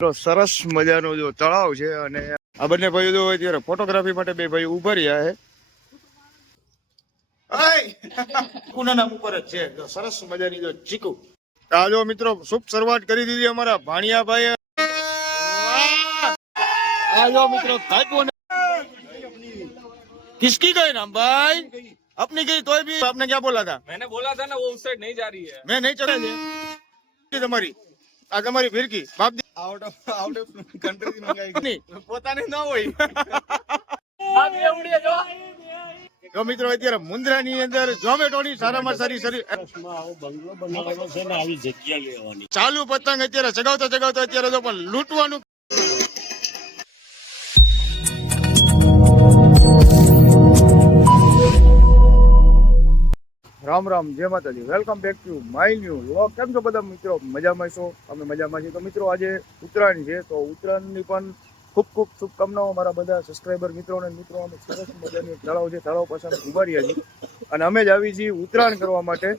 સરસ મજાનો જો તળાવ છે અને આ બંને ભાઈઓ તો અત્યારે ફોટોગ્રાફી માટે બે ભાઈ ઉભા રહ્યા છે નામ ઉપર જ છે સરસ મજાની જો ચીકુ આ જો મિત્રો શુભ શરૂઆત કરી દીધી અમારા ભાણિયાભાઈ આ જો મિત્રો किसकी गई नाम भाई अपनी गई तो भी आपने क्या बोला था मैंने बोला था ना वो उस साइड नहीं जा रही है मैं नहीं चढ़ा तुम्हारी આ તમારી ફિરકી બાપ आउट ऑफ कंट्री થી મંગાવી પોતાને ન હોય આ બે ઉડી જો જો મિત્રો અત્યારે મુન્દ્રાની અંદર ઝોમેટોની સારામાં સારી બંગલો બનાવવાનો છે ને આવી જગ્યા લેવાની ચાલુ પતંગ અત્યારે ચગાવતા અત્યારે તો પણ લૂંટવાનું રામ રામ જય માતાજી welcome back to my new vlog કેમ છો બધા મિત્રો મજામાં છો અમે મજામાં છીએ તો મિત્રો આજે ઉત્તરાયણ છે તો ઉત્તરાયણની પણ ખૂબ ખૂબ શુભકામનાઓ મારા બધા સબસ્ક્રાઈબર મિત્રો અને મિત્રો અમે સરસ મજાની તળાવ છે તળાવ પાસે ઉભા રહ્યા છીએ અને અમે જ આવી છીએ ઉત્તરાયણ કરવા માટે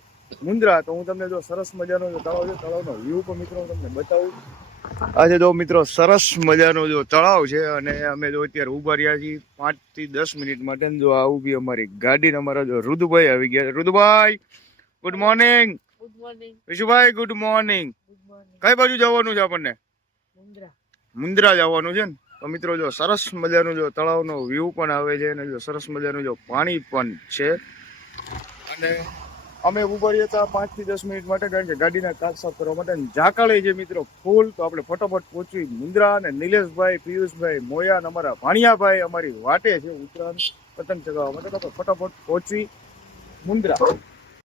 મુન્દ્રા તો હું તમને જો સરસ મજાનો તળાવ છે તળાવનો વ્યૂ પણ મિત્રો તમને બતાવું આજે જો મિત્રો સરસ મજાનો જો તળાવ છે અને અમે જો અત્યારે ઉભા રહ્યા છીએ 5 થી 10 મિનિટ માટે જો આ ઊભી અમારી ગાડી અમારા જો રુદુભાઈ આવી ગયા Rudubhai good morning વિશુભાઈ good morning કઈ બાજુ જવાનું છે આપણને મુન્દ્રા જવાનું છે ને તો મિત્રો જો સરસ મજાનું જો તળાવનો વ્યૂ પણ આવે છે અને જો સરસ મજાનું જો પાણી પણ છે અને અમે ઉભા રહ્યા હતા 5 થી 10 મિનિટ માટે કારણ કે ગાડીના કાચ સાફ કરવા માટે ઝાકળે છે મિત્રો ફૂલ તો આપણે ફટાફટ પહોંચી મુન્દ્રા અને નિલેશભાઈ પિયુષભાઈ મોયા અમારા ભાણિયાભાઈ અમારી વાટે છે ઉત્તરાયણ પતંગ ચગાવવા માટે તો આપણે ફટાફટ પહોંચી મુન્દ્રા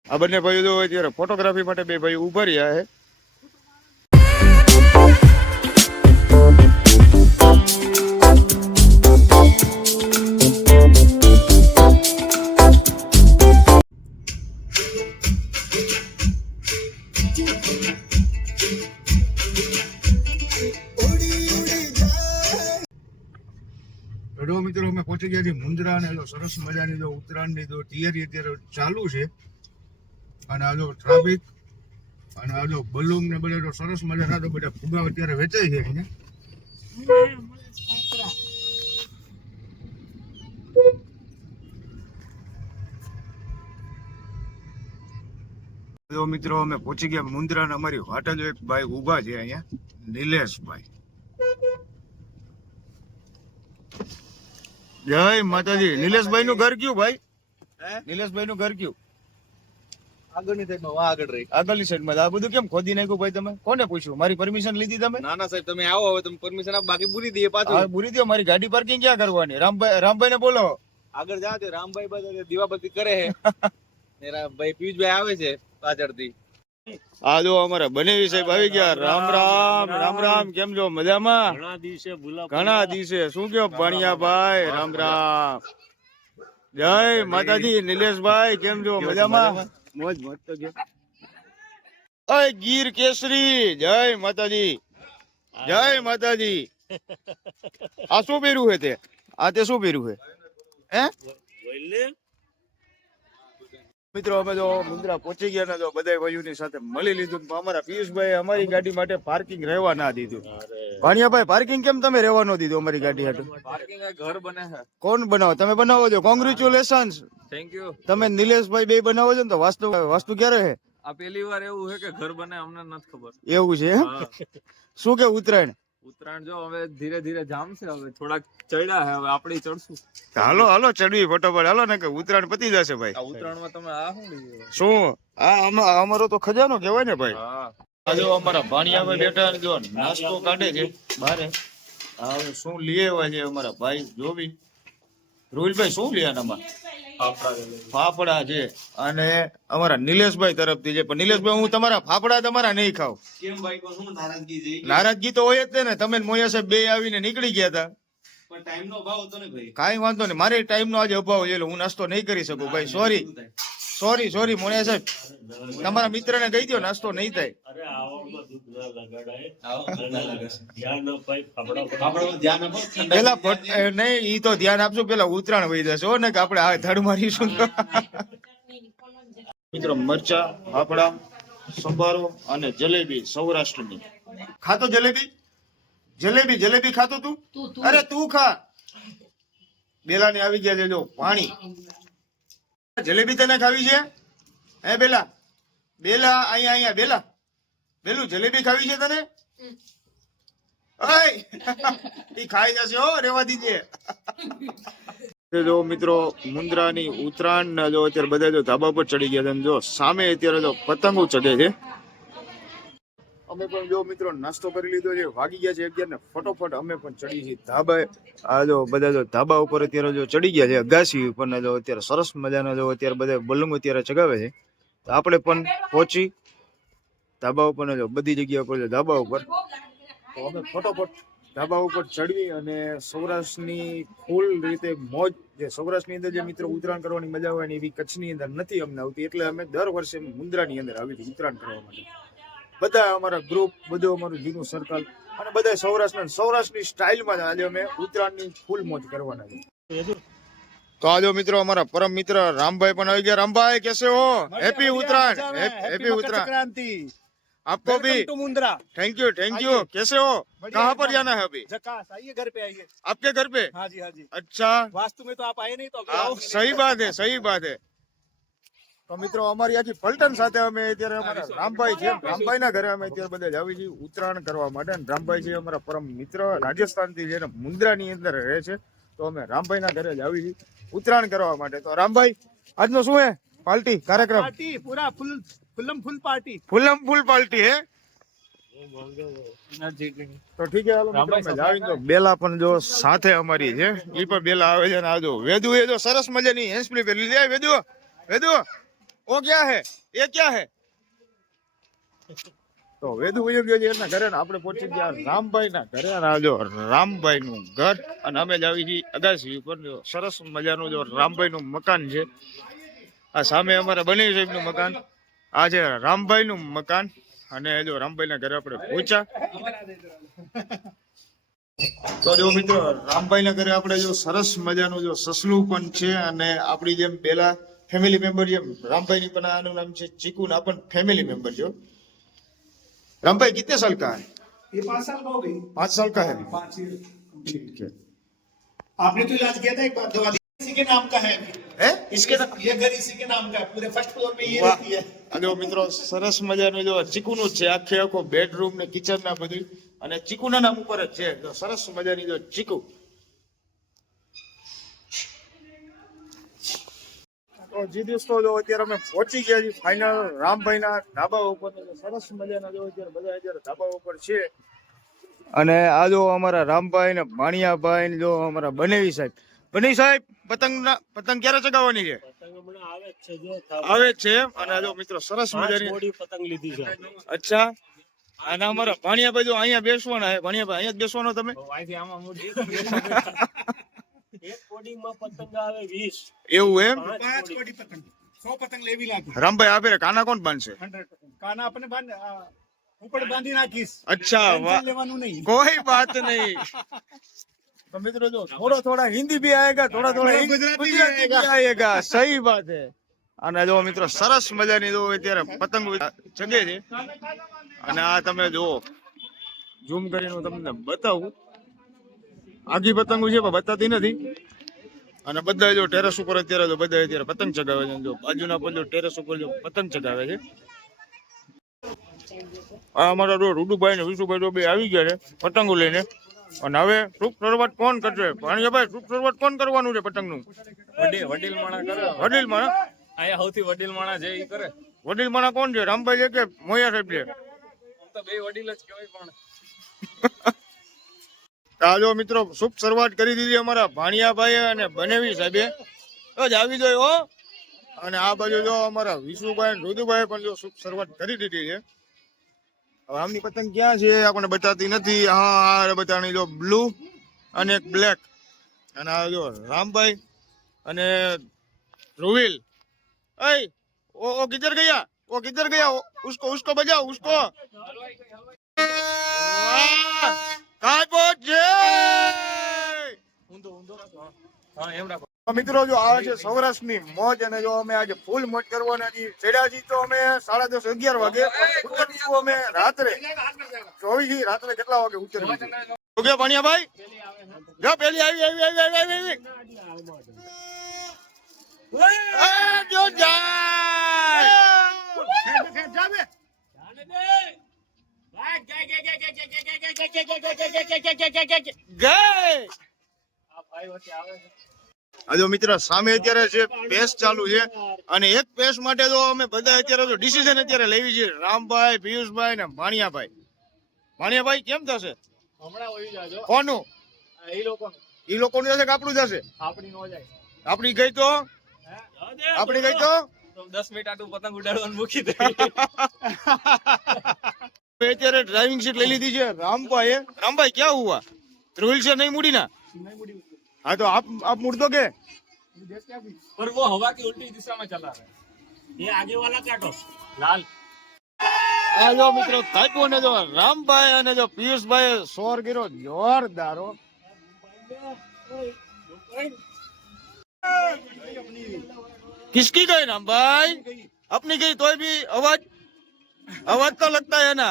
આ બંને ભાઈઓ તો અત્યારે ફોટોગ્રાફી માટે બે ભાઈ ઉભા રહ્યા છે મિત્રો અમે પહોંચી ગયા છીએ મુન્દ્રા અને સરસ મજાની જો ઉત્તરાયણની જો તૈયારી અત્યારે ચાલુ છે અને આ જો ટ્રાફિક અને આ જો બલૂન ને બધા સરસ મજાના તો બધા ફુગા અત્યારે વેચાય છે અહીંયા મિત્રો અમે પહોંચી ગયા મુન્દ્રા અને અમારી વાટા જો એક ભાઈ ઉભા છે અહીંયા નિલેશભાઈ જય માતાજી નિલેશભાઈ નું ઘર કયું ભાઈ નિલેશભાઈ નું ઘર કયું આગળની સાઈડમાં આગળ રહી આગળની સાઈડમાં આ બધું કેમ ખોદી નાખ્યું ભાઈ તમે કોને પૂછ્યું મારી પરમિશન લીધી તમે ના ના સાહેબ તમે આવો હવે તમે પરમિશન આપ બાકી પૂરી દઈએ પાછું પૂરી દો મારી ગાડી પાર્કિંગ ક્યાં કરવાની રામભાઈ ને બોલો આગળ જા તે રામભાઈ બધા દીવાબત્તી કરે છે ભાઈ પિયુષભાઈ આવે છે પાછળથી આ જો અમારા બનેવી સાહેબ આવી ગયા રામ રામ રામ રામ કેમ છો મજામાં ઘણા દિવસે શું કયો ભાણિયાભાઈ રામ રામ જય માતાજી નિલેશભાઈ કેમ છો મજામાં મોજ મોજ તો ગયા ગીર કેસરી જય માતાજી આ શું પહેર્યું છે તે આ તે શું પહેર્યું છે હે મિત્રો અમે જો મુન્દ્રા પહોંચી ગયા ને તો બધા ભાઈઓની સાથે મળી લીધું અમારા પિયુષભાઈ અમારી ગાડી માટે પાર્કિંગ રહેવા ના દીધું ભાણિયાભાઈ પાર્કિંગ કેમ તમે રહેવા ન દીધું અમારી ગાડી માટે પાર્કિંગ ઘર બને છે કોણ બનાવો તમે બનાવો છો કોંગ્રેચ્યુલેશન્સ થેન્ક યુ તમે નિલેશભાઈ બે બનાવો છો ને તો વાસ્તુ ક્યારે છે આ પહેલી વાર એવું છે કે ઘર બને અમને નથી ખબર એવું છે શું કે ઉત્તરાયણ જો હવે ધીરે ધીરે જામશે હવે થોડાક ચડ્યા છે હવે આપણે ચડશું હાલો ચડવી ફટોફટ હાલો ને કે ઉત્તરાયણ પતી જશે ભાઈ આ ઉત્તરાયણમાં તમે આ શું આ અમારો તો ખજાનો કહેવાય ને ભાઈ આ જો અમારા ભાણિયાભાઈ બેઠા જો નાસ્તો કાઢે છે બારે હવે શું લઈ આવ્યા છે અમારા ભાઈ જોવી રોહિલભાઈ શું લઈ આનામાં ફાફડા છે અને અમારા નિલેશભાઈ તરફથી છે પણ નિલેશભાઈ હું તમારા ફાફડા તમારા નહીં ખાવ કેમ ભાઈ શું નારાજગી નારાજગી તો હોય જ ને તમે મોયા સાહેબ બે આવીને નીકળી ગયા હતા પણ ટાઈમ નો અભાવ હતો ને ભાઈ કાઈ વાંધો નહીં મારે ટાઈમ નો આજે અભાવ છે હું નાસ્તો નહીં કરી શકું ભાઈ સોરી મોયા સાહેબ તમારા મિત્ર ને કહી દો નાસ્તો નહીં થાય પેલા નહીં ઈ તો ધ્યાન આપશું પેલા ઉત્તરાયણ વહી જશે ને કે આપણે આ ધડ મારીશું મિત્રો મરચા ફાફડા સંભારો અને જલેબી સૌરાષ્ટ્રની ખાતો જલેબી જલેબી જલેબી ખાતો તું અરે તું ખા બેલા ને આવી ગયા લેજો પાણી જલેબી તને ખાવી છે હે બેલા બેલા અહીંયા અહીંયા બેલા બેલું જલેબી ખાવી છે તને ઈ ખાઈ જશે હો રેવા દીજે જો મિત્રો મુન્દ્રાની ઉત્તરાયણ જો અત્યારે બધા જો ધાબા પર ચડી ગયા છે જો સામે અત્યારે જો પતંગો ચગે છે અમે પણ જો મિત્રો નાસ્તો કરી લીધો છે વાગી ગયા છે 11 ને ફટોફટ અમે પણ ચડી છીએ ધાબા આ જો બધા જો ધાબા ઉપર અત્યારે જો ચડી ગયા છે અગાસી ઉપર ને જો અત્યારે સરસ મજાના જો અત્યારે બધા બલૂન અત્યારે ચગાવે છે તો આપણે પણ પહોંચી ધાબા ઉપર ને જો બધી જગ્યા ઉપર ધાબા ઉપર તો અમે ફટોફટ ધાબા ઉપર ચડવી અને સૌરાષ્ટ્રની ફૂલ રીતે મોજ જે સૌરાષ્ટ્રની અંદર જે મિત્રો ઉત્તરાયણ કરવાની મજા હોય ને એવી કચ્છની અંદર નથી અમને આવતી એટલે અમે દર વર્ષે મુન્દ્રાની અંદર આવી હતી ઉત્તરાયણ કરવા માટે બધા અમારા ગ્રુપ બધું અમારું જૂનું સર્કલ અને બધા સૌરાષ્ટ્રની સ્ટાઇલમાં આજે અમે ઉત્તરાયણની ફૂલ મોજ કરવાના છે તો આજો મિત્રો અમારા પરમ મિત્ર રામભાઈ પણ આવી ગયા રામભાઈ कैसे हो हैप्पी उत्तरायण हैप्पी उत्तरायण आपको भी मुंद्रा थैंक यू कैसे हो कहाँ पर जाना है अभी झकास आइए घर पे आइए आपके घर पे हाँ जी अच्छा वास्तु में तो आप आए नहीं तो सही बात है તો મિત્રો અમારી આખી પલટન સાથે અમે અત્યારે અમારા રામભાઈ છે રામભાઈ ના ઘરે અમે અત્યારે બધા જ આવી છીએ ઉત્તરાયણ કરવા માટે અને રામભાઈ છે અમારા પરમ મિત્ર રાજસ્થાન થી છે મુન્દ્રાની અંદર રહે છે તો અમે રામભાઈ ના ઘરે જ આવી છીએ ઉત્તરાયણ કરવા માટે તો રામભાઈ આજનો શું હે પાર્ટી કાર્યક્રમ पार्टी पूरा फुल पार्टी ફૂલ પાર્ટી હે તો ઠીક છે હાલો મિત્રો અમે જાવી તો બેલા પણ જો સાથે અમારી છે ઈ પણ બેલા આવે છે અને આ જો વેદુ એ જો સરસ મજાની હેન્ડસ્પ્રી પહેરી લીધી વેદુ ઓ ક્યાં હે એ ક્યાં હે તો વેદુ વયો ગયો છે એના ઘરે ને આપણે પહોંચી ગયા રામભાઈ ના ઘરે અને આ જો રામભાઈ નું ઘર અને અમે જ આવી છીએ અગાસી ઉપર જો સરસ મજાનું જો રામભાઈ નું મકાન છે આ સામે અમારા બની સાહેબ નું મકાન આ છે રામભાઈ નું મકાન અને જો રામભાઈ ના ઘરે આપણે પહોંચ્યા તો જો મિત્રો રામભાઈ ના ઘરે આપણે જો સરસ મજાનું જો સસલું પણ છે અને આપણી જેમ પેલા ફેમિલી મેમ્બર જેમ રામભાઈ ની પણ આનું નામ છે ચીકુ ના પણ ફેમિલી મેમ્બર જો रामभाई कितने साल का है ये 5 साल का हो गई 5 साल का है 5 ठीक है आपने तो इलाज किया था एक बार दवा इसी के नाम का है है इसके ये घर इसी के नाम का है पूरे फर्स्ट फ्लोर पे ये वाह। रहती है આ જો મિત્રો સરસ મજાનું જો ચીકુ નું છે આખે આખો બેડરૂમ ને કિચન ના બધું અને ચીકુ ના નામ ઉપર જ છે જો સરસ મજાની જો ચીકુ તો જે દોસ્તો જો અત્યારે અમે પહોંચી ગયા છીએ ફાઇનલ રામભાઈ ના ધાબા ઉપર સરસ મજાના જો અત્યારે બધા અત્યારે ધાબા ઉપર છે અને આ જો અમારા રામભાઈ ને ભાણિયાભાઈ ને જો અમારા બનેવી સાહેબ પતંગ ક્યારે ચગાવવાની છે આવે જ છે અને આ જો મિત્રો સરસ મજાની પતંગ લીધી છે અચ્છા અને અમારા ભાણિયાભાઈ જો અહીંયા બેસવાના છે ભાણિયાભાઈ અહીંયા જ બેસવાનો તમે એક કોડી માં પતંગ આવે 20 એવું એમ 5 કોડી પતંગ 100 પતંગ લેવી લાગી રામભાઈ આપે કાના કોણ બાંધશે 100% કાના આપણે ઉપર બાંધી નાખીશ अच्छा वाह લેવાનું નહીં कोई बात नहीं तो मित्रों जो थोड़ा हिंदी भी आएगा थोड़ा गुजराती भी आएगा सही बात है અને જો મિત્રો સરસ મજાની જો અત્યારે પતંગ ચગે છે અને આ તમે જો ઝૂમ કરીને હું તમને બતાવું આગી પતંગો છે પણ બતાતી નથી અને બધા જો ટેરેસ ઉપર અત્યારે જો બધા અત્યારે પતંગ ચગાવે છે જો બાજુના પર જો ટેરેસ ઉપર જો પતંગ ચગાવે છે આ અમારા જો રૂડુભાઈ ને વિશુભાઈ જો બે આવી ગયા છે પતંગો લઈને અને હવે ટ્રુપ શરૂઆત કોણ કરશે ભાણિયાભાઈ ટ્રુપ શરૂઆત કોણ કરવાનું છે પતંગનું વડીલ માણા કરે વડીલ માણા અહીંયા સૌથી વડીલ માણા છે ઈ કરે વડીલ માણા કોણ છે રામભાઈ છે કે મોયા સાહેબ છે તો બે વડીલ જ કહેવાય પણ આ જો મિત્રો શુભ શરૂઆત કરી દીધી અમારા ભાણિયાભાઈ અને બનેવી સાહેબે તો જ આવી જાય હો અને આ બાજુ જો અમારા વિશુભાઈ અને રુદુભાઈ પણ જો શુભ શરૂઆત કરી દીધી છે હવે આમની પતંગ ક્યાં છે આપણને બતાતી નથી હા આ બતાની જો બ્લુ અને એક બ્લેક અને આ જો રામભાઈ અને રૂવિલ ऐ वो किधर गया उसको बजाओ उसको कहाँ पहुंचे હા એમ રાખો તો મિત્રો જો આવે છે સૌરાષ્ટ્રની મોજ અને જો અમે આજે ફૂલ મોજ કરવાના છીએ. ચડ્યા છીએ તો અમે 10:30 11 વાગે ઉતરશું અમે રાત્રે 24 રાત્રે કેટલા વાગે ઉતરશું ઓકે ભાણિયાભાઈ જો પેલી આવી જો જાય હજો મિત્ર સામે અત્યારે છે પેસ ચાલુ છે અને એક પેસ માટે તો અમે બધા અત્યારે તો ડિસિઝન અત્યારે લેવી છે. રામભાઈ, પિયુષભાઈ ને ભાણિયાભાઈ કેમ થશે? હમણાં વહી જાજો કોનું? એ લોકોનું. ઈ લોકોનું જશે કે આપણું જશે? આપણી નો જાય. આપણી ગઈ તો આપણી ગઈ તો 10 મિનિટ આટલું પતંગ ઉડાડવાનું મૂકી દે. અત્યારે ડ્રાઇવિંગ સીટ લઈ લીધી છે રામભાઈ ક્યાં હુઆ? વ્હીલ से नहीं मुड़ी ना? हाँ तो आप मुड़ दोगे? पर वो हवा की उल्टी दिशा में चला रहा है. ये आगे वाला काटो लाल. આ જો મિત્રો કાપ્યો ને જો રામભાઈ અને જો પિયુષભાઈ સોર ગીરો જોરદાર હો. किसकी गई रामभाई? अपनी गई तो भी आवाज तो लगता है ना.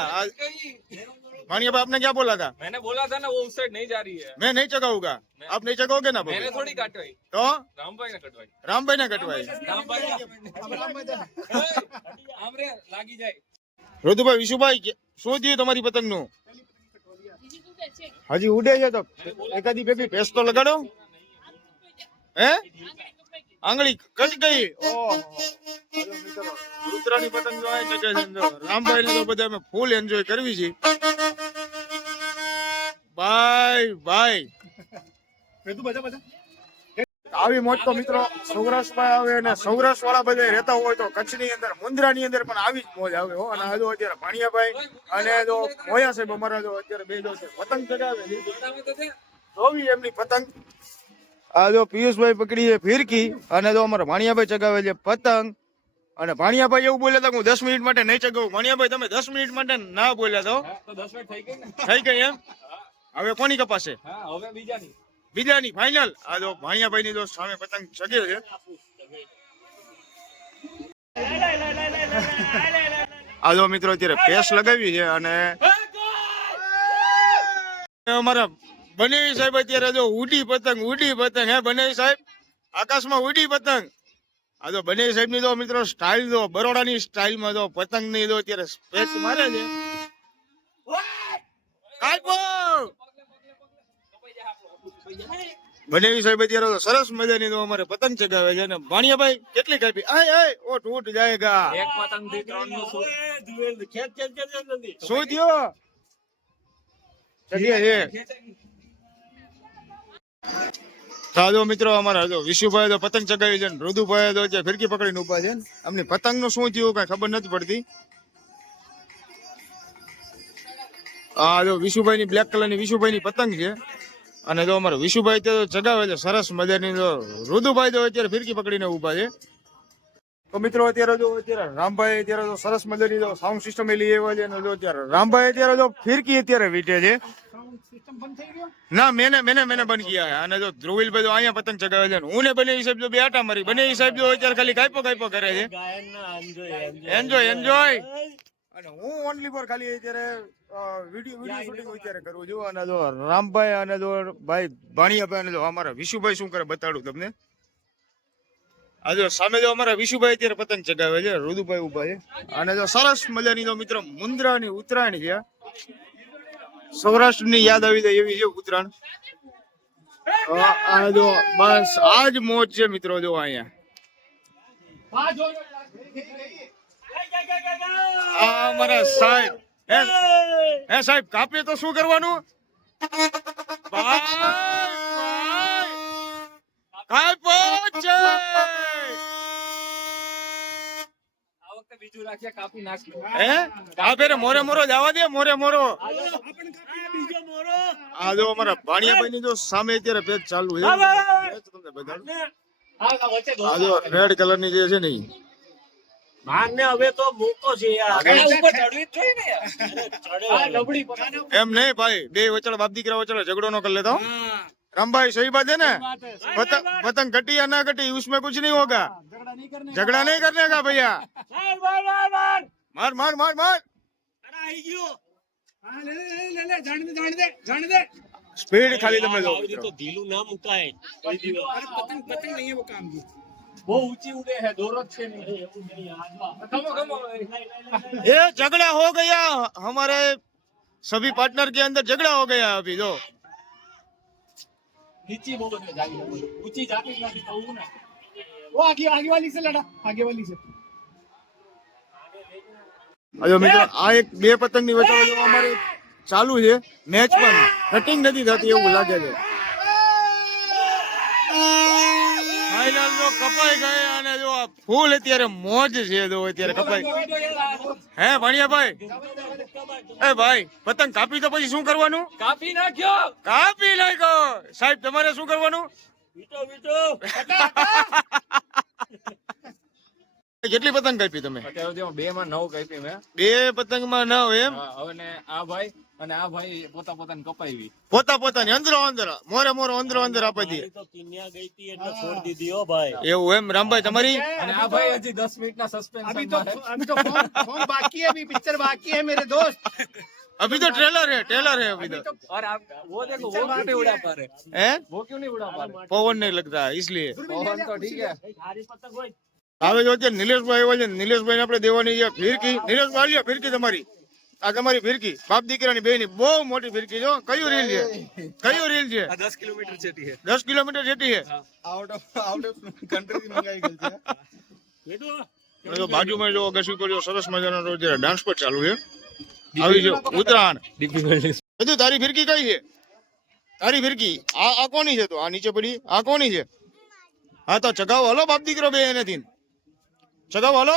भाणिया भाई आपने क्या बोला था? मैंने बोला था ना वो उस साइड नहीं जा रही है. मैं नहीं चगाऊंगा. आप नहीं चगाओगे ना? मैंने थोड़ी काटवाई. तो रामभाई ने कटवाई. रामभाई ने कटवाई. આમરે લાગી જાય. રુદુભાઈ, વિશુભાઈ શું થયું તમારી પતંગ નું? હજી ઉડે છે તો એકાદી ભેગી ભેંસ તો લગાડો. હે આંગળી કઈ ગઈ? ઉતરાની પતંગ જો આ ચગે છે. રામભાઈ ને તો બધા અમે ફૂલ એન્જોય કરવી છે. ભાઈ આવી મોજ તો મિત્રો સૌરાષ્ટ્રમાં આવે અને સૌરાષ્ટ્ર વાળા બધા રહેતા હોય તો કચ્છની અંદર મુન્દ્રાની અંદર પણ આવી જ મોજ આવે હો. અને આ જો અત્યારે ભાણિયાભાઈ અને જો મોયા સાહેબ અમારા જો અત્યારે બે જો પતંગ ચગાવે જોવી એમની પતંગ. આ જો પિયુષભાઈ પકડી છે ફિરકી અને જો અમારા ભાણિયાભાઈ ચગાવે છે પતંગ. અને ભાણિયાભાઈ એવું બોલ્યા હતા કે હું 10 મિનિટ માટે નહીં ચગાવું. ભાણિયાભાઈ તમે 10 મિનિટ માટે ના બોલ્યા તો તો 10 મિનિટ થઈ ગઈ ને. થઈ ગઈ એમ? હવે કોની કપાશે? હા હવે બીજાની. બીજાની ફાઇનલ. આ જો ભાણિયાભાઈ ની જો સામે પતંગ ચગે છે. આ જો મિત્રો અત્યારે પેસ લગાવી છે અને અમારા બનેવી સાહેબ અત્યારે જો ઉડી પતંગ હે બનેવી સાહેબ આકાશમાં ઉડી પતંગ. આ જો બનેવી સાહેબ ની જો મિત્રો સ્ટાઇલ જો બરોડાની સ્ટાઇલ માં જો પતંગ ની જો અત્યારે સ્પેચ મારે છે. બનેવી સાહેબ અત્યારે તો સરસ મજાની તો અમારે પતંગ ચગાવે છે. અને ભાણિયાભાઈ કેટલી કાપી? ઓ ટૂટ જાયગા. એક પતંગ થી 3 નું શું? શું થયો? ચગે છે. સાદો મિત્રો અમારા જો વિશુભાઈ તો પતંગ ચગાવી છે ને રુદુભાઈ તો જે ફિરકી પકડીને ઉભા છે. અમને પતંગ નું શું થયું કઈ ખબર નથી પડતી. આ જો વિશુભાઈ ની બ્લેક કલર ની વિશુભાઈ ની પતંગ છે. અને જો અમારે વિશુભાઈ તો ચગાવે છે સરસ મજાની. જો રુદુભાઈ તો અત્યારે ફિરકી પકડીને ઉભા છે. તો મિત્રો અત્યારે જો રામભાઈ અત્યારે તો સરસ મજાની જો સાઉન્ડ સિસ્ટમ એ લઈ આવ્યા છે. અને જો અત્યારે રામભાઈ અત્યારે જો ફિરકી અત્યારે વીટે છે. ના મેને બંધ કિયા. અને જો ધ્રુવીલભાઈ તો અહીંયા પતંગ ચગાવે છે. હું ને બનેવી સાહેબ જો બે આટા મારી. બનેવી સાહેબ જો અત્યારે ખાલી કાપ્યો કરે છે. એન્જોય અને હું ઓનલી ફોર ખાલી અત્યારે વિડીયો શૂટિંગ અત્યારે કરું છું. અને જો રામભાઈ અને જો ભાઈ ભાણિયાભાઈ અને જો અમારા વિશુભાઈ શું કરે બતાડું તમને. આ જો સામે જો અમારા વિશુભાઈ અત્યારે પતંગ ચગાવે છે. રુદુભાઈ ઉભા છે. અને જો સરસ મજાની તો મિત્રો મુન્દ્રાની ઉત્તરાયણ છે. સૌરાષ્ટ્રની યાદ આવી જાય એવી છે ઉત્તરાયણ. આ જો બસ આજ મોજ છે મિત્રો. જો અહીંયા અમારા સાહેબ હે સાહેબ કાપીએ તો શું કરવાનું? બીજું રાખ્યા કાપી નાખ્યું. હે આ ફેરે મોરો જવા દે મોરો. આ જો અમારા ભાણિયાભાઈ ની જો સામે અત્યારે પેજ ચાલુ છે. તમને બતાડું. આ જો રેડ કલર ની જે છે ને માનને હવે તો મોકો છે યાર. ઉપર ચડવી જ જોઈએ ને યાર. ચડે એમ નહીં ભાઈ બે વચળ બાપ દીકરા વચળ ઝઘડો ન કરી લેતો. राम भाई सही बात है ना? पतंग पतंग कटी या ना कटी उसमें कुछ नहीं होगा, झगड़ा नहीं करने का भैया। मार मार मार मार સ્પીડ ખાલી તમે જો આવડી તો ઢીલું ના મુકાય કોઈ દિવસ. पतंग पतंग नहीं है वो काम की। બહુ ઊંચી ઉડે છે, દોરો જ છે નહીં. એવું નહીં, આજવા. ખમો ખમો. ये झगड़ा हो गया हमारे सभी पार्टनर के अंदर झगड़ा हो गया अभी जो નીચી બહુ છે જાવી. ઊંચી જાતી જ નથી કહું ને. वो आगे वाली से लड़ा, आगे वाली से। અજો મિત્રો આ એક બે પતંગની વચ્ચે જો અમારે ચાલુ છે મેચ પણ કટિંગ નથી થતી એવું લાગે છે ફાઇનલ જો કપાઈ ગયા અને જો આ ફૂલ અત્યારે મોજ છે જો અત્યારે કપાઈ હે ભણિયાભાઈ એ ભાઈ પતંગ કાપી તો પછી શું કરવાનું કાપી નાખ્યો. કાપી નાખ્યો સાહેબ તમારે શું કરવાનું વીટો વીટો. કેટલી પતંગ કાપી તમે અત્યાર સુધીમાં 2 માં 9 કાપી મેં. બે પતંગમાં ના હોય એમ હા, હવે ને આ ભાઈ અને આ ભાઈ પોતાને કપાવી. પોતા પોતાની અંદરો અંદર મોરે મોરો અંદરો અંદર આપી દે મારી તો કિન્યા ગઈ હતી એટલે છોડી દીધી હો ભાઈ. એવું એમ રામભાઈ તમારી અને આ ભાઈ હજી 10 મિનિટના સસ્પેન્શન अभी तो फॉर्म बाकी है, अभी पिक्चर बाकी है मेरे दोस्त। अभी तो ट्रेलर है अभी तो और आप वो देखो वो क्यों नहीं उड़ा पा रहे, हैं वो क्यों नहीं उड़ा पा रहे? पवन नहीं लगता है इसलिए पवन तो ठीक है. સારી પતંગ હોય. હવે જો અત્યારે નિલેશભાઈ આવ્યા છે નિલેશભાઈ ને આપણે દેવાની છે ફિરકી નિલેશભાઈ આલ્યો ફિરકી તમારી આ તમારી ફિરકી બાપ દીકરાની બે ની બહુ મોટી ફિરકી જો કયું રીલ છે 10 કિલોમીટર જેટી है. 10 કિલોમીટર જેટી છે आउट ऑफ कंट्री થી મંગાવી ગઈ છે. વીટો. અને જો બાજુમાં જો ગસી પર જો સરસ મજાનો રોજ ડાન્સ પર ચાલુ છે આવી જો ઉત્તરાયણ બધું તારી ફિરકી કઈ છે તારી ફિરકી આ કોની છે તો આ નીચે પડી આ કોની છે હા તો ચગાવો હલો બાપ દીકરો બે એનેથી ચગાવો હલો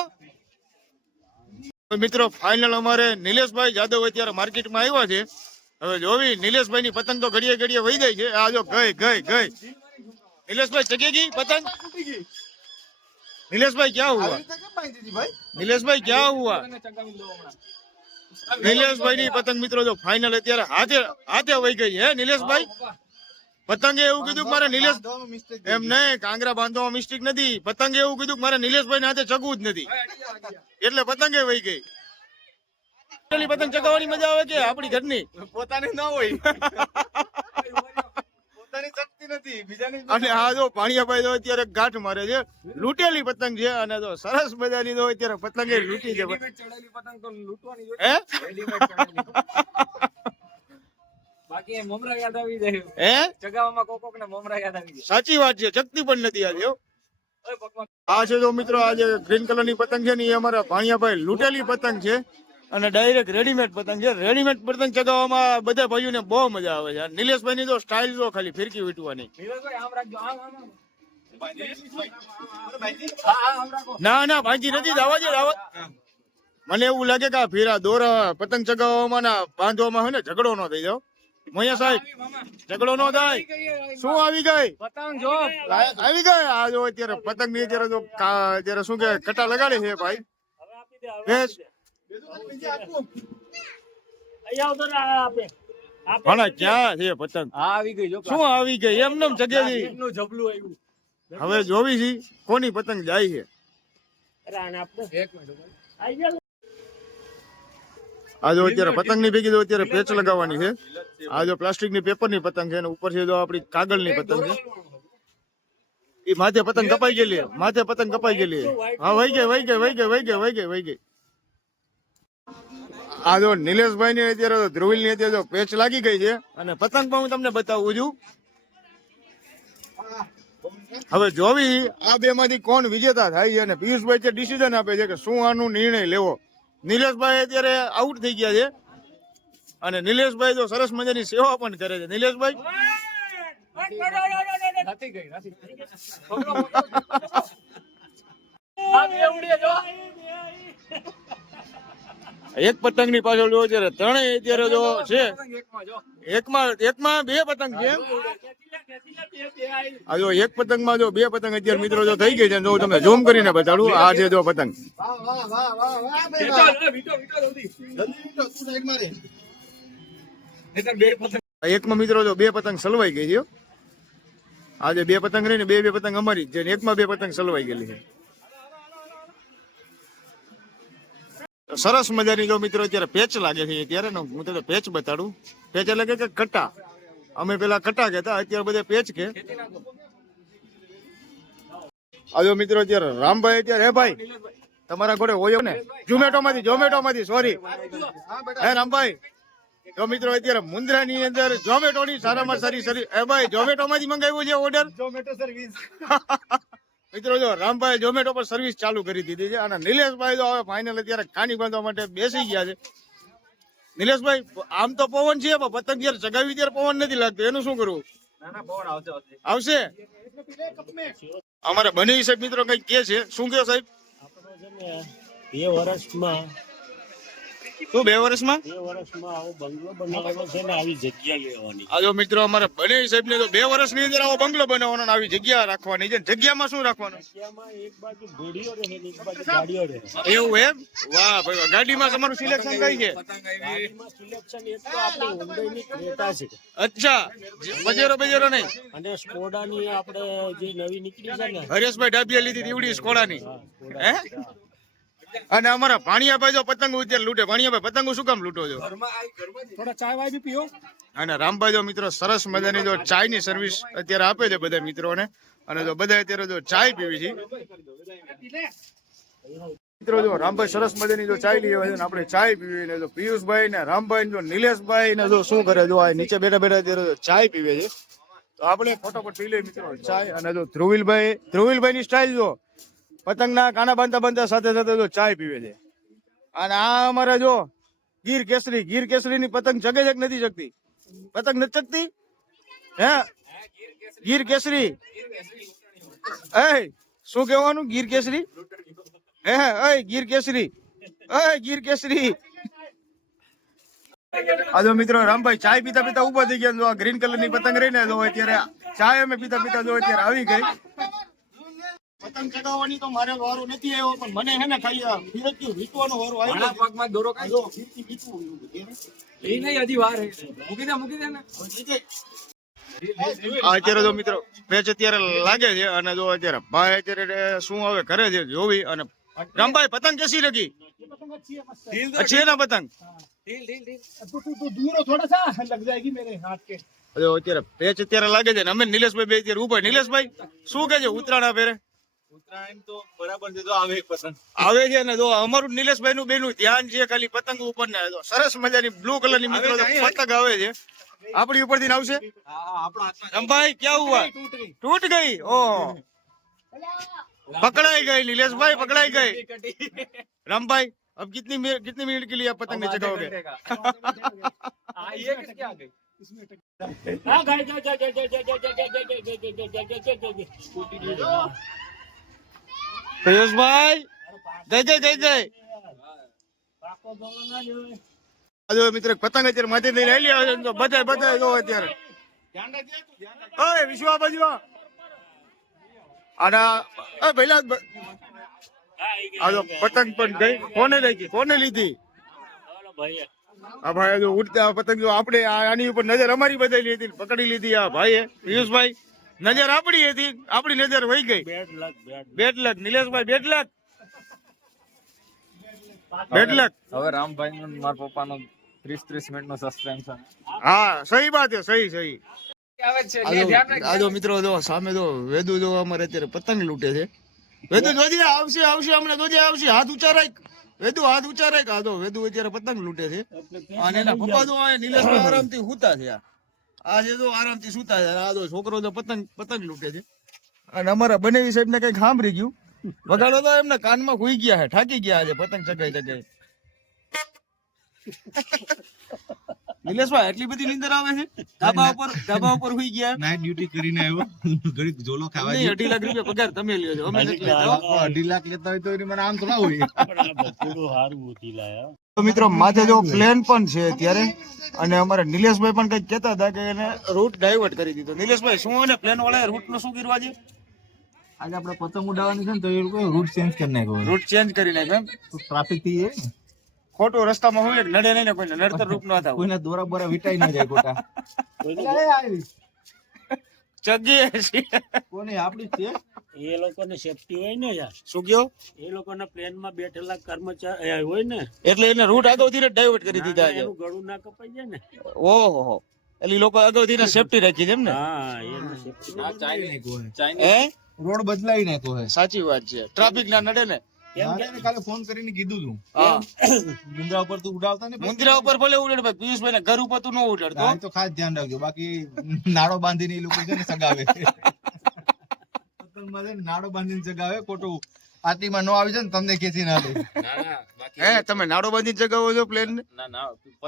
મિત્રો ફાઇનલ અમારે નિલેશભાઈ જાદવ અત્યારે માર્કેટમાં આવ્યા છે હવે જોવી નિલેશભાઈ ની પતંગ તો ઘડીએ ઘડીએ વહી જાય છે આ જો ગઈ નિલેશભાઈ ચગેગી પતંગ નિલેશભાઈ क्या हुआ નિલેશભાઈ क्या हुआ નિલેશભાઈ ની પતંગ મિત્રો જો ફાઇનલ અત્યારે હાથે વહી ગઈ હે નિલેશભાઈ પતંગે એવું કીધું કે મારે નિલેશ એમ નહીં કાંગરા બાંધવામાં મિસ્ટેક નથી પતંગે એવું કીધું કે મારે નિલેશભાઈ ના હાથે ચગવું જ નથી એટલે પતંગે વહી ગઈ પેલી પતંગ ચગાવવાની મજા આવે કે આપણી ઘરની પોતાને ન હોય. પોતાની શક્તિ નથી બીજાની. અને આ જો ભાણિયાભાઈ તો અત્યારે ગાંઠ મારે છે લૂંટેલી પતંગ છે અને જો સરસ મજાની તો અત્યારે પતંગે લૂંટી છે રેડીમેડ ચડાયેલી પતંગ તો લૂંટવાની હોય. હે રેડીમેડ ચડાયેલી. બાકી એ મમરા યાદ આવી જાય. હે ચગાવવામાં કોક ને મમરા યાદ આવી જાય. સાચી વાત છે ચકતી પણ નથી આજે હો. ઓય પગમાં આ છે જો મિત્રો આ જે ગ્રીન કલર ની પતંગ છે ને એ અમારા ભાણિયાભાઈ લૂંટેલી પતંગ છે અને ડાયરેક્ટ રેડીમેડ પતંગ છે રેડીમેડ પતંગ ચગાવવામાં બધા ભાઈઓને બહુ મજા આવે છે નિલેશભાઈ ની તો સ્ટાઇલ જો ખાલી ફિરકી વીટવાની નીરજભાઈ આમ રાખજો આમ આમ આમ. હા હા આમ રાખો. ના ભાઈજી નથી દાવા છે મને એવું લાગે કે આ ફીરા દોરા પતંગ ચગાવવામાં ના બાંધવામાં હોય ને ઝઘડો ન થઈ જાવ મોયા સાહેબ ઝઘડો ન થાય શું આવી ગઈ પતંગ જો આવી ગઈ આ જો અત્યારે પતંગ ની અત્યારે જો અત્યારે શું કે કટા લગાડે છે ભાઈ હવે આપી દે, હવે ભેંસ અહીંયા આવતો ને આ આપે. આપે. ભણા ક્યાં છે પતંગ હા આવી ગઈ જો. શું આવી ગઈ એમને જગ્યાથી એકનું જબલું આવ્યું. હવે જોવી છે કોની પતંગ જાય છે અરે આને આપને. એક મિનિટ ઉભા. આઈ ગયા. આ જો અત્યારે પતંગ ની ભેગી જો અત્યારે પેચ લગાવવાની છે આ જો પ્લાસ્ટિક ની પેપર ની પતંગ છે અને ઉપર છે જો આપડી કાગળ ની પતંગ છે એ માથે પતંગ કપાઈ ગયેલી માથે પતંગ કપાઈ ગયેલી હા વહી ગઈ આ જો નિલેશભાઈ ની અત્યારે ધ્રુવિલ ની અત્યારે જો પેચ લાગી ગઈ છે અને પતંગ પણ હું તમને બતાવું છું હવે જોવી આ બે માંથી કોણ વિજેતા થાય છે અને પિયુષભાઈ ડિસિઝન આપે છે કે શું આનું નિર્ણય લેવો નિલેશભાઈ અત્યારે આઉટ થઈ ગયા છે અને નિલેશભાઈ તો સરસ મજાની સેવા પણ કરે છે નિલેશભાઈ નથી ગઈ નથી ગઈ. પકડો, પકડો. આ બે ઉડે જો. એક પતંગ ની પાછળ જો અત્યારે ત્રણેય અત્યારે જો છે એકમાં જો. એકમાં બે પતંગ છે આ જો એક પતંગમાં જો બે પતંગ અત્યારે મિત્રો જો થઈ ગઈ છે જો તમને ઝૂમ કરીને બતાડું આ છે જો પતંગ એકમાં મિત્રો જો બે પતંગ સલવાઈ ગઈ છે આજે બે પતંગ રહી ને બે પતંગ અમારી જ છે ને એકમાં બે પતંગ સલવાઈ ગયેલી છે. સરસ મજાની જો મિત્રો અત્યારે પેચ લાગે છે ત્યારે ને હું તો પેચ બતાડું. પેચ એટલે કે કટા, અમે પેલા કટા કહેતા, અત્યારે બધા પેચ કે. આજો મિત્રો અત્યારે રામભાઈ અત્યારે હે ભાઈ તમારા ઘોડે હોય ને ઝોમેટો માંથી સોરી હે રામભાઈ. તો મિત્રો અત્યારે મુન્દ્રાની અંદર ઝોમેટો ની સારામાં સારી હે ભાઈ ઝોમેટો માંથી મંગાવ્યું છે ઓર્ડર. ઝોમેટો સર્વિસ. મિત્રો જો રામભાઈ ઝોમેટો પર સર્વિસ ચાલુ કરી દીધી છે અને નિલેશભાઈ તો હવે ફાઇનલ અત્યારે ખાની બાંધવા માટે બેસી ગયા છે. નિલેશભાઈ આમ તો પવન છે પણ પતંગ જયારે ચગાવી ત્યારે પવન નથી લાગતો, એનું શું કરવું? આવશે અમારે બને સાહેબ મિત્રો કઈક કે છે, શું કયો સાહેબ? આપણે છે ને 2 વર્ષમાં શું 2 વર્ષમાં આવો બંગલો બનાવવાનો છે ને આવી જગ્યા લેવાની. આજો મિત્રો અમારે બને સાહેબ ને તો 2 વર્ષની અંદર આવો બંગલો બનાવવાનો ને આવી જગ્યા રાખવાની છે. જગ્યામાં શું રાખવાનું? જગ્યામાં એક બાજુ ઘોડીઓ રહે ને એક બાજુ ગાડીઓ રહે. એવું એમ? વાહ ભાઈ વાહ. ગાડીમાં તમારું સિલેક્શન કઈ છે? ગાડીમાં સિલેક્શન એક તો આપણે ઊંડાઈની ક્રેટા છે અચ્છા, બજેરો નહીં. અને સ્કોડાની આપણે જે નવી નીકળી છે ને હરેશભાઈ ડાબિયા લીધી દીવડી સ્કોડાની હે. અને અમારા ભાણિયાભાઈ જો પતંગ અત્યારે લૂંટે. ભાણિયાભાઈ પતંગો શું કામ લૂંટો છો? થોડા ચાય વાય બી પીઓ. અને રામભાઈ જો મિત્રો સરસ મજાની જો ચાયની સર્વિસ અત્યારે આપે છે બધા મિત્રોને. અને જો બધા અત્યારે જો ચાય પીવી છે મિત્રો. જો રામભાઈ સરસ મજાની જો ચાય લઈ આવે છે ને આપણે ચાય પીવી ને જો પિયુષભાઈ ને રામભાઈ ને જો નિલેશભાઈ ને જો શું કરે જો આ નીચે બેઠા અત્યારે જો ચાય પીવે છે. તો આપણે ફટાફટ પી લઈએ મિત્રો ચાય. અને જો ધ્રુવીલભાઈ ની સ્ટાઇલ જો પતંગના કાના બાંધતા સાથે સાથે જો ચાય પીવે છે. અને આ અમારે જો ગીર કેસરી ની પતંગ જગે છે કે નથી જગતી? પતંગ નથી જગતી હે? ગીર કેસરી એ શું કહેવાનું? ગીર કેસરી હે ગીર કેસરી. આજો મિત્રો રામભાઈ ચાય પીતા પીતા ઉભા થઈ ગયા. આ ગ્રીન કલર ની પતંગ રહી ને જો અત્યારે ચાય અમે પીતા જો અત્યારે આવી ગઈ. પતંગ ચગાવવાની તો મારે વારો નથી આવ્યો પણ મને હે ને ખાલી ફિરકી વીટવાનો વારો આવ્યો. પગમાં દોરો કાઢો. ફિરકી વીટવું એ નહીં, હજી વાર છે. મૂકી દે ને. અત્યારે જો મિત્રો પેચ અત્યારે લાગે છે. અને જો અત્યારે ભાઈ અત્યારે શું હવે કરે છે જોવી. અને રામભાઈ પતંગ કેસી લગી? अच्छी है ना पतंग? तू दूर हो थोड़ा सा, लग जाएगी मेरे हाथ के. જો અત્યારે પેચ અત્યારે લાગે છે ને અમે નિલેશભાઈ બે અત્યારે ઉભા. નિલેશભાઈ શું કે છે ઉત્તરાયણ ફેરે? ઉત્તરાયણ તો બરાબર છે. તો આવે એક પસંદ આવે છે ને જો અમારું નિલેશભાઈ નું બેનું ધ્યાન છે ખાલી પતંગ ઉપર ને. સરસ મજાની બ્લુ કલર ની મિત્રો પતંગ આવે છે આપણી ઉપરથી ને આવશે. રામભાઈ क्या हुआ? टूट गई? ओह पकड़ाई गई निलेशभाई, पकड़ाई गई. रामभाई अब कितनी मिनट के लिए आप पतंग नहीं चगाओगे? પીયુષભાઈ જય. આજો મિત્ર પતંગ અત્યારે માથે લઈને આવી આવે છે. બધા જો અત્યારે ઓય વિશ્વા બાજુ આના પહેલા આજો પતંગ પણ ગઈ. કોને લીધી? આ ભાઈ જો ઉડતા પતંગ જો આપણે આની ઉપર નજર અમારી બધાઈ હતી, પકડી લીધી આ ભાઈએ. પિયુષભાઈ નજર આપણી હતી, આપણી નજર વહી ગઈ. બેડ લક નિલેશભાઈ, બેડ લક. હવે રામભાઈ નું મારા પપ્પાનો 30 મિનિટ નો સસ્પેન્શન. હા સહી બાત છે, સહી. આજો મિત્રો જો સામે જો વેદુ જો અમારે અત્યારે પતંગ લૂંટે છે. વેદુ જોજે આવશે હમણાં જોજે આવશે. હાથ ઊંચા રાખ વેદુ, હાથ ઊંચા રાખ. આ જો વેદુ અત્યારે પતંગ લૂંટે છે. અને એના પપ્પા જો નિલેશભાઈ આરામથી સૂતા છે. આ છે જો આરામથી સૂતા છે. આ જો છોકરો જો પતંગ લૂંટે છે. અને અમારા બનેવી સાહેબ ને કઈક સાંભળી ગયું વગાડો તો એમને કાનમાં ખુઈ ગયા છે, થાકી ગયા છે પતંગ ચગાઈ. નિલેશભાઈ એટલી બધી નીંદર આવે છે? ધાબા ઉપર હુઈ ગયા. નાઈટ ડ્યુટી કરીને આવ્યો. ઘડીક ઝોલો ખાવા. 2.5 લાખ રૂપિયા પગાર તમે લ્યો છો, અમે નથી લેતા. 2.5 લાખ લેતા હોય તો મને આમ થોડા હોય. તો મિત્રો માથે જો પ્લેન પણ છે અત્યારે. અને અમારે નિલેશભાઈ પણ કઈક કહેતા હતા કે એને રૂટ ડાયવર્ટ કરી દીધો. નિલેશભાઈ શું એને પ્લેન વાળા રૂટ નું શું કરવા છે? આજે આપણે પતંગ ઉડાવવાની છે ને તો એ લોકો રૂટ ચેન્જ કરી નાખ્યો. રૂટ ચેન્જ કરી નાખ્યો એમ? ટ્રાફિક થી ખોટું રસ્તામાં હોય નડે નહીં ને કોઈને, નડતર રૂપ ન થાય. કોઈને દોરા બોરા વિટાઈ ન જાય ખોટા. જગીએ છીએ. કોની આપણી છે એ લોકોને સેફટી હોય ને યાર, શું કયો? એ લોકોના પ્લેનમાં બેઠેલા કર્મચારી હોય ને, એટલે એને રૂટ અગાઉથી ડાયવર્ટ કરી દીધા છે. એનું ગળું ના કપાઈ જાય ને. ઓહો, એટલે ઈ લોકો અગાઉથી સેફટી રાખી છે એમ ને? હા, એનું સેફટી. આ ચાઇનીઝ હે, રોડ બદલાઈ નાખ્યો હે સાચી વાત છે. ટ્રાફિક ના નડે ને. મારે કાલે ફોન કરીને કીધું તું હા, મુંદ્રા ઉપર તું ઉડાવતા ને મુંદ્રા ઉપર ભલે ઉડાડ ભાઈ, પિયુષભાઈ ના ઘર ઉપર તું ન ઉડાડતો. તો ખાસ ધ્યાન રાખજો બાકી નાડો બાંધીને એ લોકો છે ને સગાવે પતંગમાં છે ને નાડો બાંધીને સગાવે ખોટું આટીમાં નો આવી જાય ને તમને ખેંચી ના લે હે, તમે નાડો બાંધી જગાવો છો પ્લેન ને?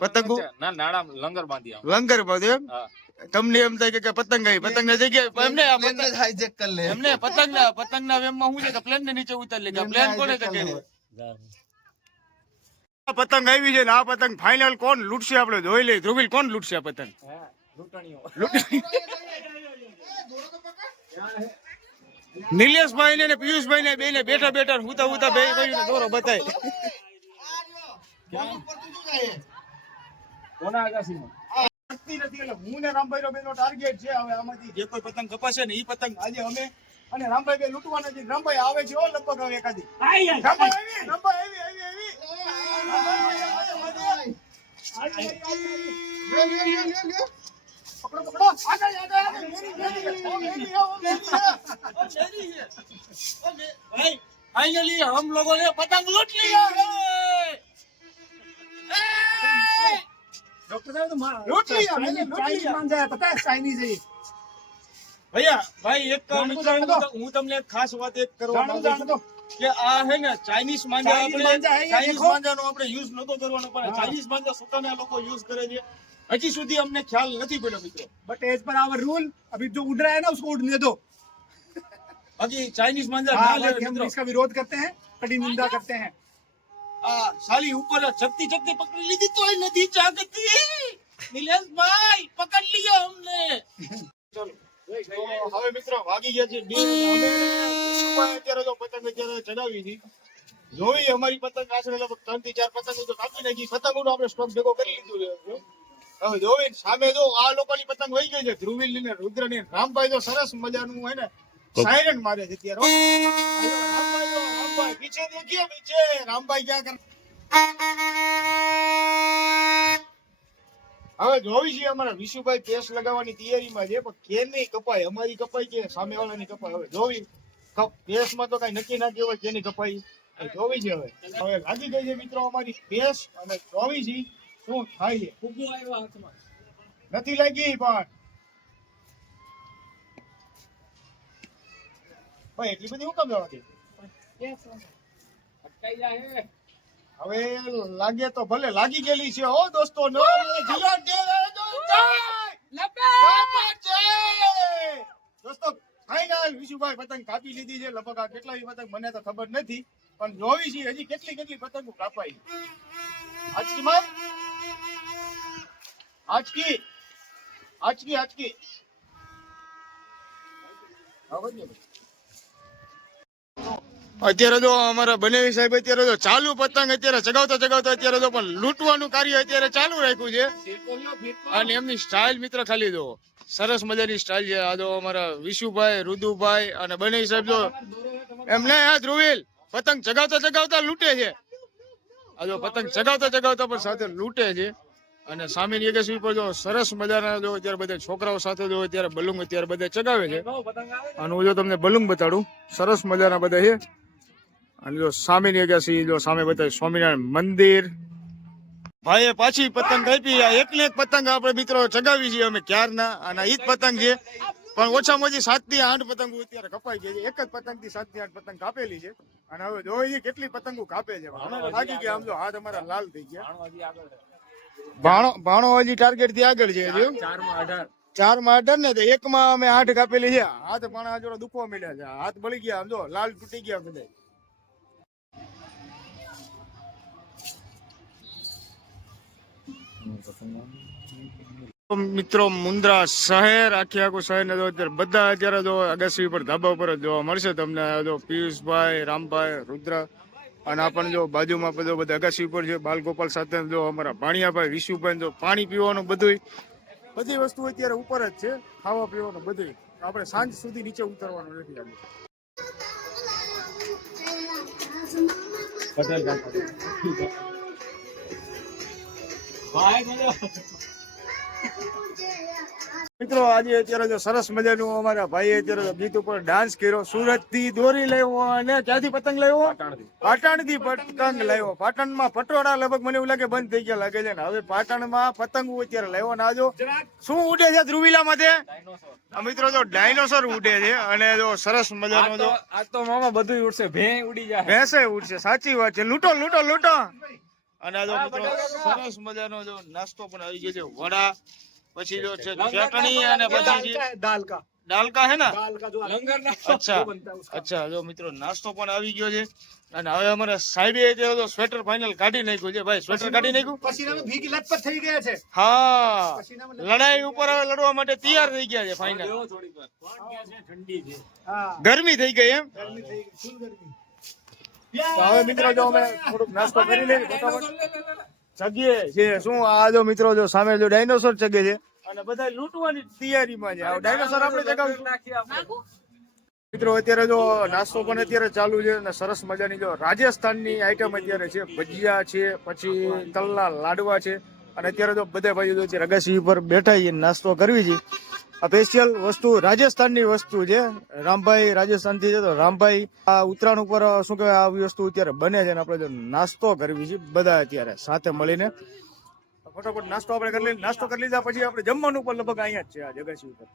પતંગો? નાડા લંગર બાંધી આવો. લંગર બાંધે એમ? હા. તમને એમ થાય કે પતંગ આવી, પતંગ ના જગ્યાએ એમને આ પ્લેન પતંગ- હાઈજેક કરી લે એમને પતંગ ના વેમ માં શું છે કે પ્લેન ને નીચે ઉતારી લે કે પ્લેન કોને ચગે છે? આ પતંગ આવી છે ને આ પતંગ ફાઇનલ કોણ લૂટશે આપણે જોઈ લઈએ. ધ્રુવીલ કોણ લૂટશે આ પતંગ? નિલેશભાઈ ને પિયુષભાઈ ને બે ને બેઠા બેઠા હુતા હુતા બે ભાઈ દોરો બતાય. શક્તિ નથી એટલે હું ને રામભાઈ નો બેનો ટાર્ગેટ છે. હવે આમાંથી જે કોઈ પતંગ કપાશે ને ઈ પતંગ આજે અમે અને રામભાઈ બે લૂંટવાના છે. રામભાઈ આવે છે હો લગભગ હવે એકાદી. રામભાઈ આવી, રામભાઈ આવી. પકડો પકડો, આગળ આગળ. भाई फाइनली हम लोगों ने पतंग लूट लिया है. डॉक्टर साहब तो लूट लिया, मैंने लूट लिया. मान जाए पता है चाइनीज है भैया. भाई एक હું તમને ખાસ વાત એક કરવા માંગુ છું કે આ હે ને ચાઇનીઝ માંજા ચાઇનીઝ માંજાનો આપણે યુઝ નતો કરવાનો પણ ચાઇનીઝ માંજા સુકાના લોકો યુઝ કરે છે. હજી સુધી અમને ખ્યાલ નથી પડ્યો મિત્રો. But as per our rule अभी जो उड़ रहा है ना उसको उड़ने दो. હજી ચાઇનીઝ માંજા हाँ, ના લેવે लेकिन हम મિત્રો. इसका विरोध करते हैं, कड़ी निंदा करते हैं. આ સાલી ઉપર ચકતી ચકતી પકડી લીધી તોય નથી જાગતી. નિલેશભાઈ પકડ લીયો અમને. ચલો તો હવે મિત્રો વાગી ગયા છે 2. અમે વિશુભાઈ અત્યારે જો પતંગ અત્યારે ચડાવી હતી. જોઈ અમારી પતંગ આશરે લગભગ 3 થી 4 પતંગો તો કાપી નાખી. પતંગોનો આપણે સ્ટોક ભેગો કરી લીધું છે. હવે જોઈ સામે જો આ લોકોની પતંગ વહી ગઈ છે. ધ્રુવીલ ની ને રુદ્ર ની. રામભાઈ જો સરસ મજાનું હોય ને સાયરન મારે છે અત્યારે. રામભાઈ પીછે દેખીએ પીછે. રામભાઈ ક્યાં કર. હવે જોઈ છે અમારા વિશુભાઈ કેસ લગાવવાની તૈયારીમાં છે પણ કેની કપાય, અમારી કપાય કે સામે વાળાની કપાય. હવે જોવી કેસમાં તો કઈ નક્કી ના કહેવાય કેની કપાઈ. જોવી છે હવે લાગી ગઈ છે મિત્રો અમારી કેસ અને જોવી છે શું થાય છે. નથી લાગી પણ ભાઈ એટલી બધી હું કામ જવા દે. હવે લાગે તો ભલે લાગી ગયેલી છે હો દોસ્તો. નો દોસ્તો ફાઈનલ વિશુભાઈ પતંગ કાપી લીધી છે. લગભગ આ કેટલા પતંગ મને તો ખબર નથી પણ જોવી છે હજી કેટલી પતંગો કાપાઈ. આજકી અત્યારે જો અમારા બનેવી સાહેબ અત્યારે જો ચાલુ પતંગ અત્યારે ચગાવતા અત્યારે જો પણ લૂંટવાનું કાર્ય અત્યારે ચાલુ રાખ્યું છે. અને એમની સ્ટાઇલ મિત્ર ખાલી જો સરસ મજાની સ્ટાઇલ છે. આ જો અમારા વિશુભાઈ, રુદુભાઈ અને બનેવી સાહેબ જો એમને ધ્રુવીલ પતંગ ચગાવતા લૂંટે છે. આ જો પતંગ ચગાવતા પણ સાથે લૂંટે છે. અને સામેની એકેસી પર જો સરસ મજાના જો અત્યારે બધા છોકરાઓ સાથે જો અત્યારે બલૂંગ અત્યારે બધા ચગાવે છે. અને હું જો તમને બલૂંગ બતાડું સરસ મજાના બધા છે. અને જો સામેની એકેસી જો સામે બધા સ્વામિનારાયણ મંદિર. ભાઈએ પાછી પતંગ આપી. આ એકને એક પતંગ આપણે મિત્રો ચગાવી છીએ અમે ક્યારના. અને ઈ જ પતંગ છે પણ ઓછામાં ઓછી 7 થી 8 પતંગો અત્યારે કપાઈ ગઈ છે. એક જ પતંગ થી 7 થી 8 પતંગ કાપેલી છે. અને હવે જોઈએ કેટલી પતંગો કાપે છે. મને લાગી ગયા આમ જો હાથ અમારા લાલ થઈ ગયા. ભાણો હજી ટાર્ગેટ થી આગળ છે. 4 માં 18 ને 1 માં અમે 8 કાપેલી છે. હાથ ભાણા જોડે દુખવા મળ્યા છે. હાથ બળી ગયા આમ જો લાલ તૂટી ગયા બધા. મિત્રો મુન્દ્રા શહેર આખું શહેર ને જો અત્યારે બધા અત્યારે જો અગાસી ઉપર ધાબા ઉપર જ જોવા મળશે તમને. જો પિયુષભાઈ, રામભાઈ, રુદ્ર અને આપણને જો બાજુમાં બધો બધા અગાસી ઉપર છે બાલગોપાલ સાથે જો અમારા ભાણિયાભાઈ, વિશુભાઈ જો પાણી પીવાનું બધું બધી વસ્તુ અત્યારે ઉપર જ છે, ખાવા પીવાનું બધું. આપણે સાંજ સુધી નીચે ઉતરવાનું નથી આજે. પટેલ મિત્રો આજે અત્યારે જો સરસ મજાનું અમારા ભાઈ અત્યારે ગીત ઉપર ડાન્સ કર્યો. સુરત થી દોરી લાવ્યો અને ક્યાંથી પતંગ લાવ્યો? પાટણ થી પતંગ લાવ્યો. પાટણમાં પટોળા લગભગ મને એવું લાગે બંધ થઈ ગયા લાગે છે ને. હવે પાટણમાં પતંગ અત્યારે લાવ્યો. ને આ જો શું ઉડે છે ધ્રુવીલા માથે? આ મિત્રો જો ડાયનોસોર ઉડે છે અને જો સરસ મજાનો જો આજ તો મામા બધું ઉડશે, ભે ઉડી જાય. ભેંસે ઉડશે. સાચી વાત છે. લૂંટો લૂંટો લૂંટો. અને આ જો મિત્રો સરસ મજાનો જો નાસ્તો પણ આવી ગયો છે. વડા, પછી જો છે ચટણી અને પછી दाल का ડાલકા હે ને? दाल का जो લંગર ના અચ્છા वो बनता है उसका। અચ્છા જો મિત્રો નાસ્તો પણ આવી ગયો છે. અને હવે અમારે સાહેબે અત્યારે તો સ્વેટર ફાઇનલ કાઢી નાખ્યું છે. ભાઈ સ્વેટર કાઢી નાખ્યું? पसीना में भीगी लथपथ થઈ ગયા છે। હા, પસીના માં લડાઈ ઉપર હવે લડવા માટે તૈયાર થઈ ગયા છે ફાઇનલ. થોડીક વાર. ઠંડી છે. હા ગરમી થઈ ગઈ એમ. ગરમી થઈ ગઈ, ફૂલ ગરમી। તો હવે મિત્રો જો અમે થોડુંક નાસ્તો કરી લઈએ ફટાફટ. જગ્યે છે શું આ જો મિત્રો જો સામે જો ડાયનોસોર જગે છે અને બધા લૂંટવાની તૈયારીમાં છે. આ ડાયનોસોર આપણે જગાવીશું. મિત્રો અત્યારે જો નાસ્તો પણ અત્યારે ચાલુ છે અને સરસ મજાની જો રાજસ્થાનની આઈટમ અત્યારે છે. ભજીયા છે, પછી તલના લાડવા છે. અને અત્યારે જો બધા ભાઈઓ અત્યારે અગાસી ઉપર બેઠા છે, નાસ્તો કરવી છે. આ સ્પેશિયલ વસ્તુ રાજસ્થાનની વસ્તુ છે. રામભાઈ રાજસ્થાનથી છે તો રામભાઈ આ ઉત્તરાયણ ઉપર શું કહેવાય આવી વસ્તુ અત્યારે બને છે અને આપણે જો નાસ્તો કરવી છે બધા અત્યારે સાથે મળીને. ફટાફટ નાસ્તો આપણે કરી લઈએ. નાસ્તો કરી લીધા પછી આપણે જમવાનું પણ લગભગ અહીંયા જ છે આ જગાસી ઉપર.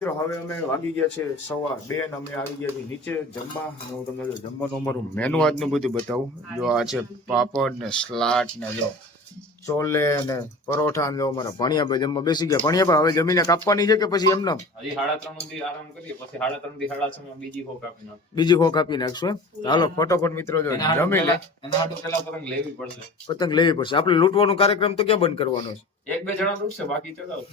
મિત્રો હવે અમે વાગી ગયા છે 2:15 ને અમે આવી ગયા છીએ નીચે જમવા. અને હું તમને જો જમવાનું અમારું મેનુ આજનું બધું બતાવું. જો આ છે પાપડ ને સલાડ ને જો ચોલે ને પરોઠા ને જો અમારા ભણિયાભાઈ જમવા બેસી ગયા. ભણિયાભાઈ હવે જમીને કાપવાની છે કે પછી એમને હજી 3:30 સુધી આરામ કરીએ, પછી 3:30 થી 6:30 માં બીજી ખોખ આપી નાખો. બીજી ખોખ આપી નાખશું એમ? હાલો ફટોફટ મિત્રો જો જમી લે. એના હાટુ પેલા પતંગ લેવી પડશે. પતંગ લેવી પડશે. આપણે લૂંટવાનો કાર્યક્રમ તો ક્યાં બંધ કરવાનો છે? 1-2 જણા લૂટશે, બાકી ચલાવશે.